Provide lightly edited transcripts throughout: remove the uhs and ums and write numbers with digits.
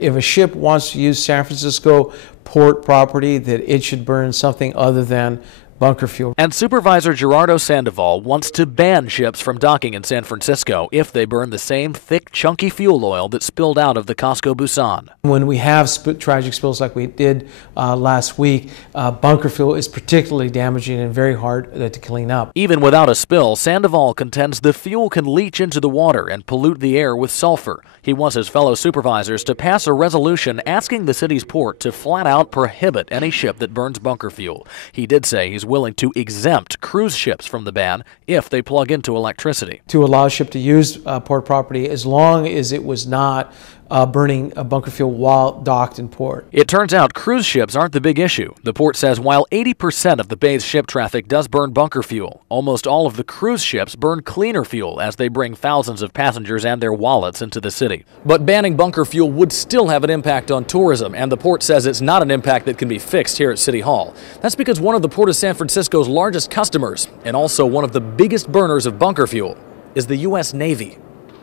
If a ship wants to use San Francisco port property, that it should burn something other than bunker fuel. And Supervisor Gerardo Sandoval wants to ban ships from docking in San Francisco if they burn the same thick, chunky fuel oil that spilled out of the Costco Busan. When we have tragic spills like we did last week, bunker fuel is particularly damaging and very hard to clean up. Even without a spill, Sandoval contends the fuel can leach into the water and pollute the air with sulfur. He wants his fellow supervisors to pass a resolution asking the city's port to flat out prohibit any ship that burns bunker fuel. He did say he's willing to exempt cruise ships from the ban if they plug into electricity. To allow a ship to use port property as long as it was not burning bunker fuel while docked in port. It turns out cruise ships aren't the big issue. The port says while 80% of the bay's ship traffic does burn bunker fuel, almost all of the cruise ships burn cleaner fuel as they bring thousands of passengers and their wallets into the city. But banning bunker fuel would still have an impact on tourism, and the port says it's not an impact that can be fixed here at City Hall. That's because one of the Port of San Francisco's largest customers, and also one of the biggest burners of bunker fuel, is the U.S. Navy.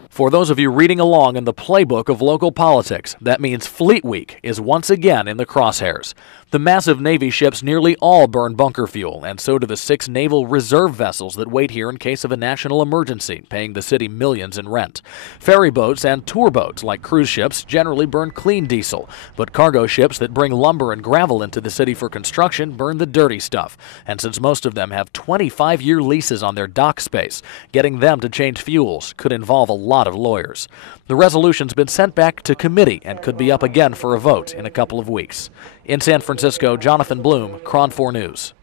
For those of you reading along in the playbook of local politics, that means Fleet Week is once again in the crosshairs. The massive Navy ships nearly all burn bunker fuel, and so do the 6 naval reserve vessels that wait here in case of a national emergency, paying the city millions in rent. Ferry boats and tour boats, like cruise ships, generally burn clean diesel, but cargo ships that bring lumber and gravel into the city for construction burn the dirty stuff. And since most of them have 25-year leases on their dock space, getting them to change fuels could involve a lot of lawyers. The resolution's been sent back to committee and could be up again for a vote in a couple of weeks. In San Francisco, Jonathan Bloom, KRON 4 News.